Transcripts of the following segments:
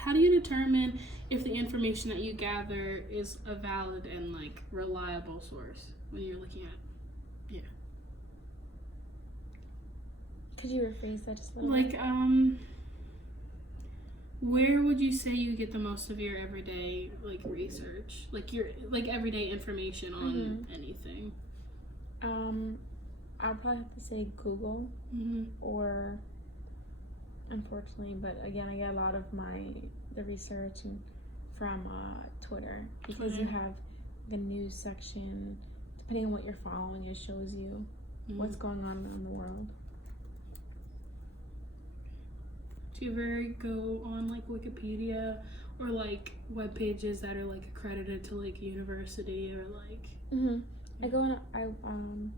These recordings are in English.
how do you determine if the information that you gather is a valid and like reliable source when you're looking at? Yeah. Could you rephrase that just a little Like bit? where would you say you get the most of your everyday like research, like your like everyday information on anything? I'll probably have to say Google, or unfortunately, but again, I get a lot of the research from Twitter, because you have the news section. Depending on what you're following, it shows you what's going on around the world. Do you ever go on like Wikipedia or like web pages that are like accredited to like university or like? I go on.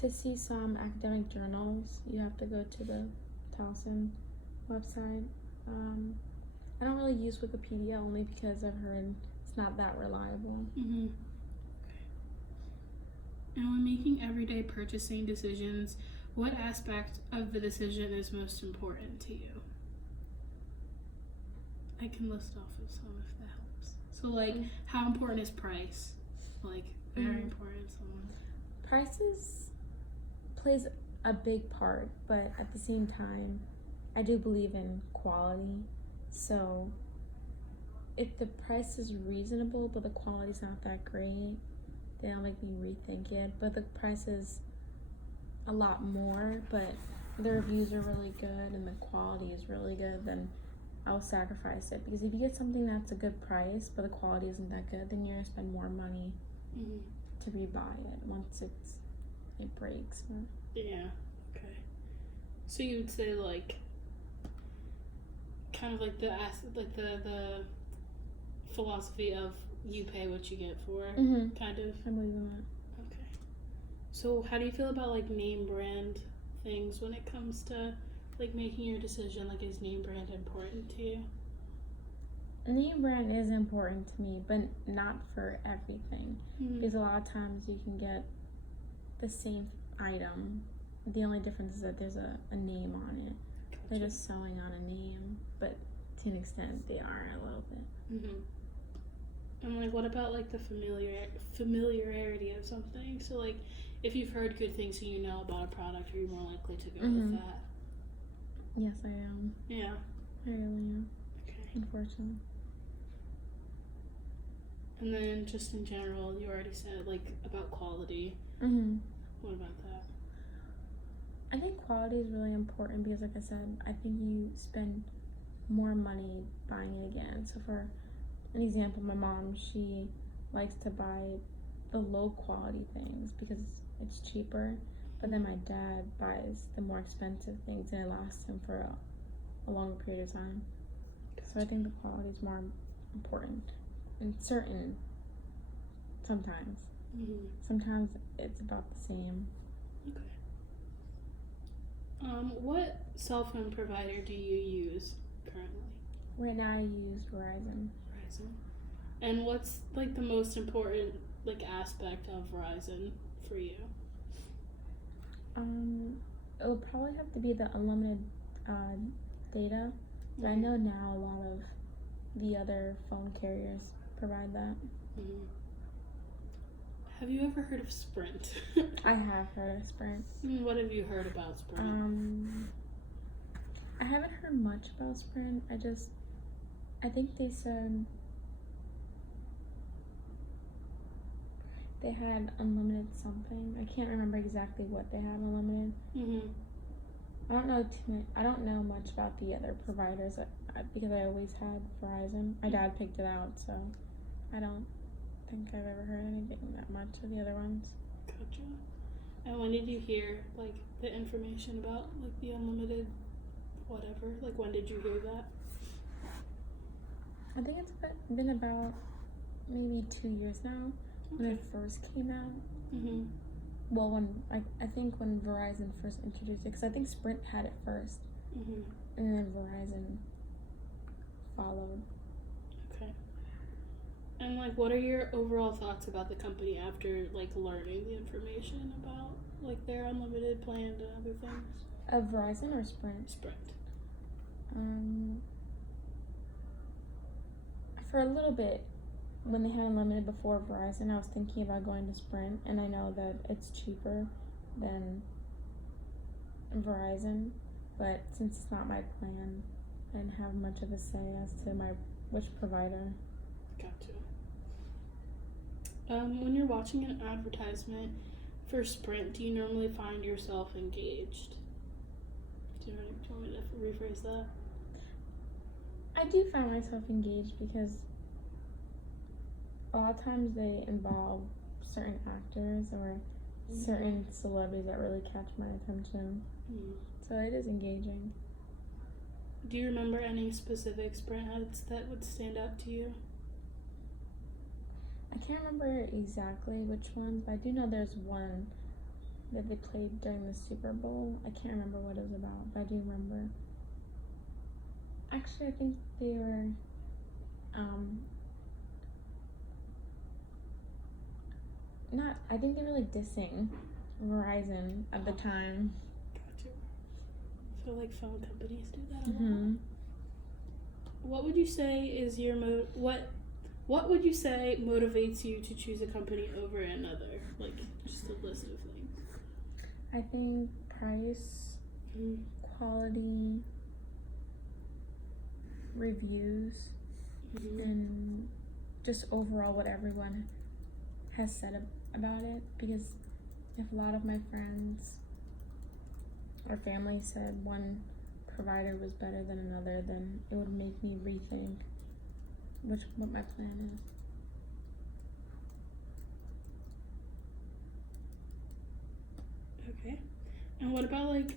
To see some academic journals, you have to go to the Towson website. I don't really use Wikipedia, only because I've heard it's not that reliable. Okay. And when making everyday purchasing decisions, what aspect of the decision is most important to you? I can list off of some if that helps. So like, how important is price? Like, very important. Someone. Prices plays a big part, but at the same time, I do believe in quality. So if the price is reasonable but the quality's not that great, then it'll make me rethink it. But the price is a lot more, but the reviews are really good and the quality is really good, then I'll sacrifice it. Because if you get something that's a good price but the quality isn't that good, then you're gonna spend more money to rebuy it once it breaks. Yeah. Okay. So you would say like, kind of like the philosophy of you pay what you get for, kind of. I believe in that. Okay. So how do you feel about like name brand things when it comes to like making your decision? Like, is name brand important to you? Name brand is important to me, but not for everything. Because a lot of times you can get the same item. The only difference is that there's a name on it. Gotcha. They're just sewing on a name, but to an extent they are a little bit. And like, what about like the familiarity of something? So like, if you've heard good things and you know about a product, are you more likely to go with that? Yes, I am. Yeah. I really am. Okay. Unfortunately. And then just in general, you already said like about quality. What about that? I think quality is really important because, like I said, I think you spend more money buying it again. So for an example, my mom, she likes to buy the low quality things because it's cheaper, but then my dad buys the more expensive things and it lasts him for a longer period of time. So I think the quality is more important in certain, sometimes. Sometimes it's about the same. Okay. What cell phone provider do you use currently? Right now I use Verizon. And what's like the most important like aspect of Verizon for you? It would probably have to be the unlimited data, but I know now a lot of the other phone carriers provide that. Have you ever heard of Sprint? I have heard of Sprint. What have you heard about Sprint? I haven't heard much about Sprint. I think they said they had unlimited something. I can't remember exactly what they had unlimited. I don't know too much. I don't know much about the other providers because I always had Verizon. My dad picked it out, so I don't think I've ever heard anything that much of the other ones. Gotcha. And when did you hear like the information about like the unlimited whatever? Like, when did you hear that? I think it's been about maybe 2 years now. When it first came out. Well, when I think when Verizon first introduced it, because I think Sprint had it first, and then Verizon followed. Okay. And like, what are your overall thoughts about the company after like learning the information about like their unlimited plan and other things? Of Verizon or Sprint? Sprint. for a little bit, when they had unlimited before Verizon, I was thinking about going to Sprint, and I know that it's cheaper than Verizon, but since it's not my plan, I didn't have much of a say as to which provider. Gotcha. When you're watching an advertisement for Sprint, do you normally find yourself engaged? Do you want me to rephrase that? I do find myself engaged because a lot of times they involve certain actors or certain celebrities that really catch my attention. So it is engaging. Do you remember any specific Sprint ads that would stand out to you? I can't remember exactly which ones, but I do know there's one that they played during the Super Bowl. I can't remember what it was about, but I do remember. Actually, I think they were I think they were like dissing Verizon at the time. Gotcha. I feel like phone companies do that a lot. What would you say is your what would you say motivates you to choose a company over another? Like, just a list of things. I think price, quality, reviews, and just overall what everyone has said about it. Because if a lot of my friends or family said one provider was better than another, then it would make me rethink what my plan is. Okay. And what about like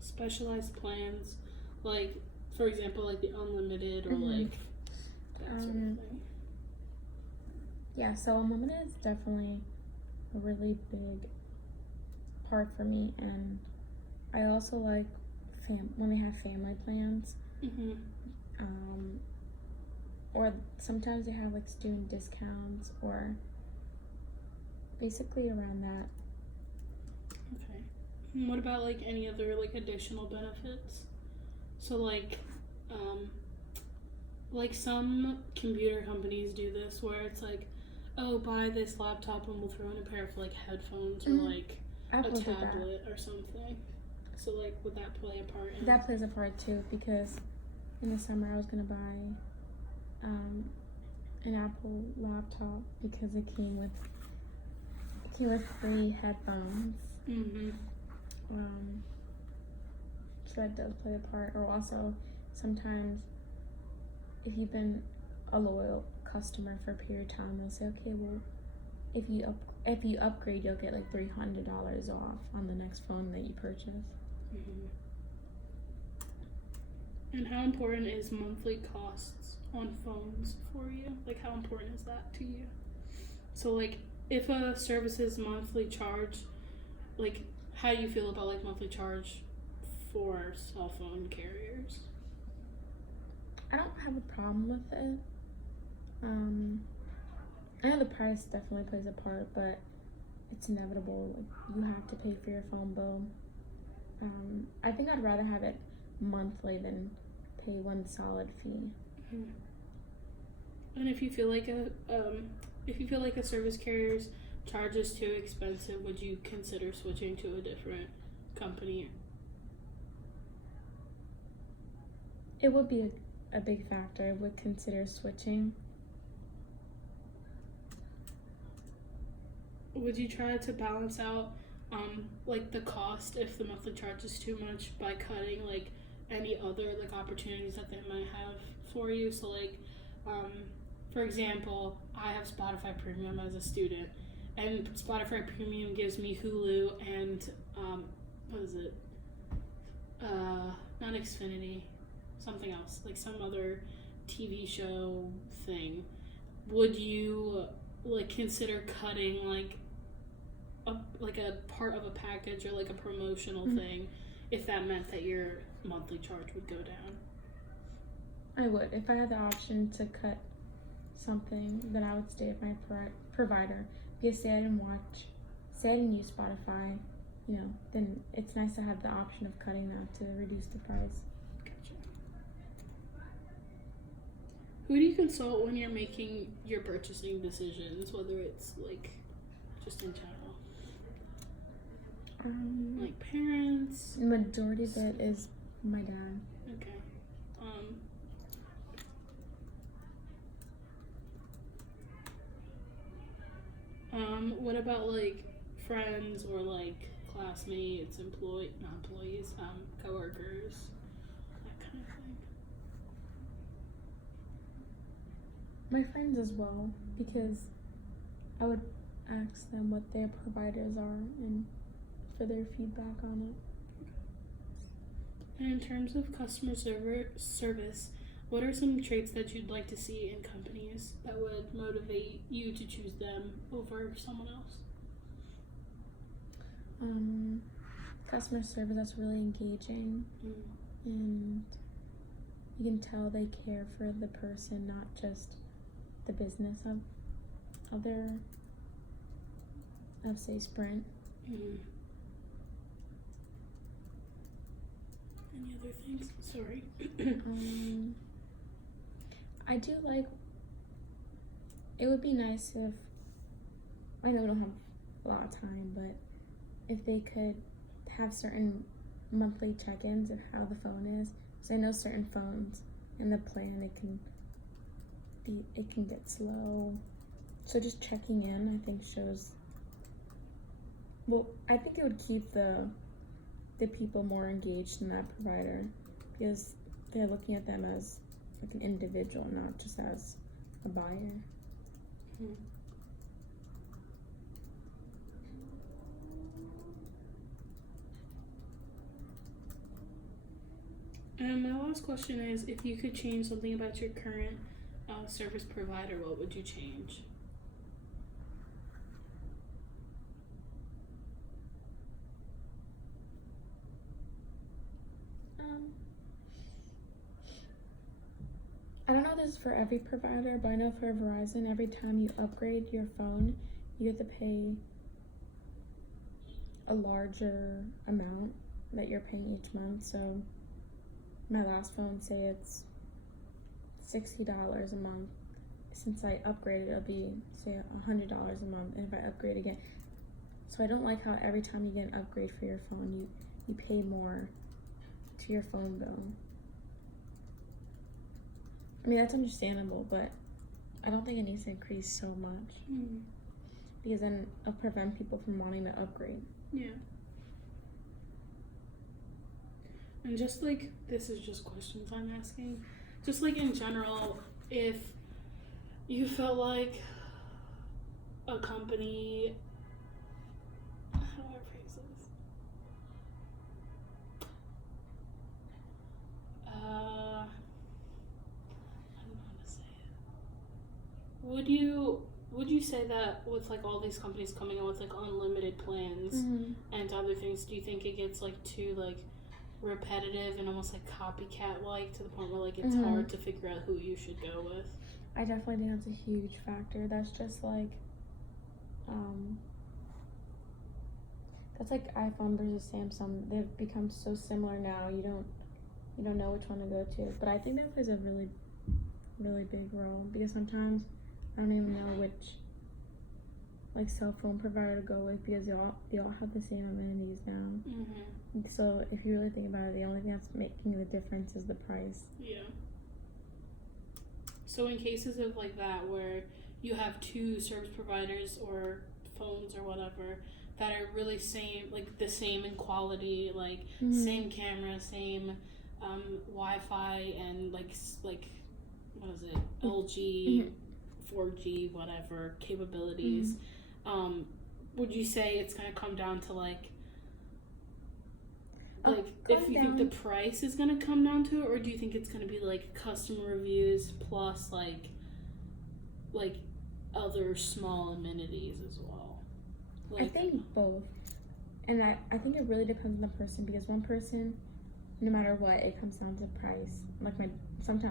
specialized plans, like for example, like the unlimited or like that sort of thing? Yeah, so unlimited is definitely a really big part for me, and I also like when they have family plans. Or sometimes they have like student discounts or basically around that. Okay. And what about like any other like additional benefits? So like some computer companies do this where it's like, oh, buy this laptop and we'll throw in a pair of like headphones or like a tablet or something. So like would that play a part in that? Plays a part too, because in the summer I was gonna buy an Apple laptop because it came with free headphones. So that does play a part. Or also sometimes if you've been a loyal customer for a period of time, they'll say, okay, well, if you upgrade, you'll get like $300 off on the next phone that you purchase. And how important is monthly costs on phones for you? Like, how important is that to you? So, like, if a service's monthly charge, like, how do you feel about, like, monthly charge for cell phone carriers? I don't have a problem with it. I know the price definitely plays a part, but it's inevitable. Like, you have to pay for your phone bill. I think I'd rather have it monthly than pay one solid fee. And if you feel like a service carrier's charge is too expensive, would you consider switching to a different company? It would be a big factor. I would consider switching. Would you try to balance out like the cost if the monthly charge is too much by cutting like any other like opportunities that they might have for you? So like for example, I have Spotify Premium as a student, and Spotify Premium gives me Hulu and what is it? Not Xfinity, something else, like some other TV show thing. Would you like consider cutting like a part of a package or like a promotional thing if that meant that your monthly charge would go down? I would. If I had the option to cut something, then I would stay with my provider. Because say I didn't use Spotify, then it's nice to have the option of cutting that to reduce the price. Gotcha. Who do you consult when you're making your purchasing decisions, whether it's like just in general? Like parents? The majority of it is my dad. Okay. What about like friends or like classmates, not employees, coworkers, that kind of thing? My friends as well, because I would ask them what their providers are and for their feedback on it. And in terms of customer service, what are some traits that you'd like to see in companies that would motivate you to choose them over someone else? Customer service that's really engaging, and you can tell they care for the person, not just the business of their, say, Sprint. Any other things? Sorry. I do like, it would be nice if, I know we don't have a lot of time, but if they could have certain monthly check-ins of how the phone is. So I know certain phones in the plan, it can get slow. So just checking in, I think shows, well, I think it would keep the people more engaged in that provider, because they're looking at them as like an individual, not just as a buyer. And my last question is, if you could change something about your current service provider, what would you change? I don't know if this is for every provider, but I know for Verizon, every time you upgrade your phone, you have to pay a larger amount that you're paying each month. So my last phone, say it's $60 a month. Since I upgraded, it'll be, say, $100 a month, and if I upgrade again. So I don't like how every time you get an upgrade for your phone, you pay more to your phone bill. I mean, that's understandable, but I don't think it needs to increase so much. Because then it'll prevent people from wanting to upgrade. Yeah. And just like, this is just questions I'm asking. Just like in general, if you felt like a company, how do I phrase this? I don't know how to say it. Would you say that with like all these companies coming out with like unlimited plans and other things, do you think it gets like too like repetitive and almost like copycat like, to the point where like it's hard to figure out who you should go with? I definitely think that's a huge factor. That's just like that's like iPhone versus Samsung. They've become so similar now. You don't know which one to go to. But I think that plays a really, really big role, because sometimes I don't even know which like cell phone provider to go with, because they all have the same amenities now. So if you really think about it, the only thing that's making the difference is the price. Yeah. So in cases of like that, where you have two service providers or phones or whatever that are really the same in quality, like same camera, same Wi-Fi, and like what is it, LG 4G whatever capabilities, would you say it's gonna come down to like if you think the price is gonna come down to it, or do you think it's gonna be like customer reviews plus like other small amenities as well? I think both, and I think it really depends on the person, because one person, no matter what, it comes down to price. Like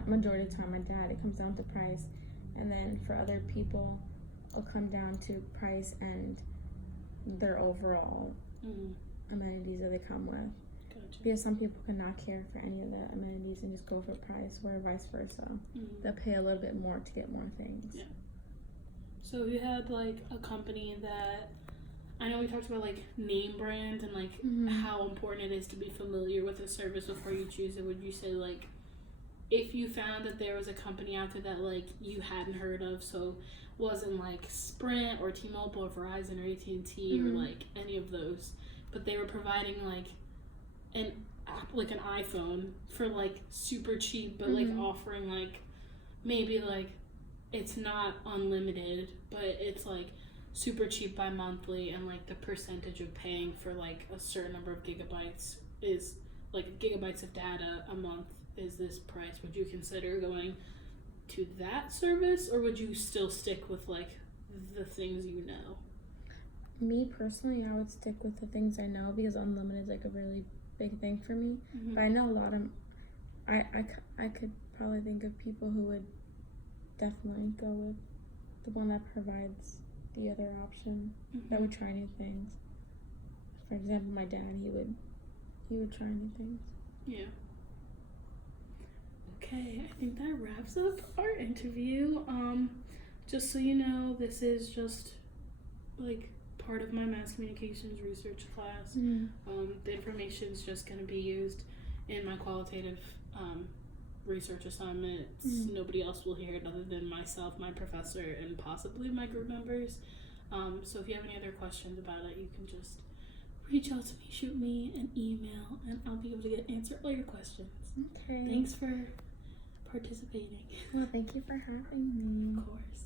majority of the time, my dad, it comes down to price, and then for other people, it'll come down to price and their overall amenities that they come with. Gotcha. Because some people cannot care for any of the amenities and just go for price, or vice versa. They'll pay a little bit more to get more things. Yeah. So if you had like a company that, I know we talked about like name brand and like how important it is to be familiar with a service before you choose it, would you say like if you found that there was a company out there that like you hadn't heard of, so wasn't like Sprint or T-Mobile or Verizon or AT&T or like any of those, but they were providing like an iPhone for like super cheap, but like offering like maybe like it's not unlimited, but it's like super cheap bi-monthly, and like the percentage of paying for like a certain number of gigabytes is like gigabytes of data a month is this price, would you consider going to that service, or would you still stick with like the things you know? Me personally, I would stick with the things I know, because unlimited is like a really big thing for me. But I know a lot of, I could probably think of people who would definitely go with the one that provides the other option, that would try new things. For example, my dad, he would try new things. Yeah. Okay, I think that wraps up our interview. Just so you know, this is just like part of my mass communications research class. The information is just going to be used in my qualitative research assignments. Nobody else will hear it other than myself, my professor, and possibly my group members. So if you have any other questions about it, you can just reach out to me, shoot me an email, and I'll be able to answer all your questions. Okay. Thanks for participating. Well, thank you for having me. Of course.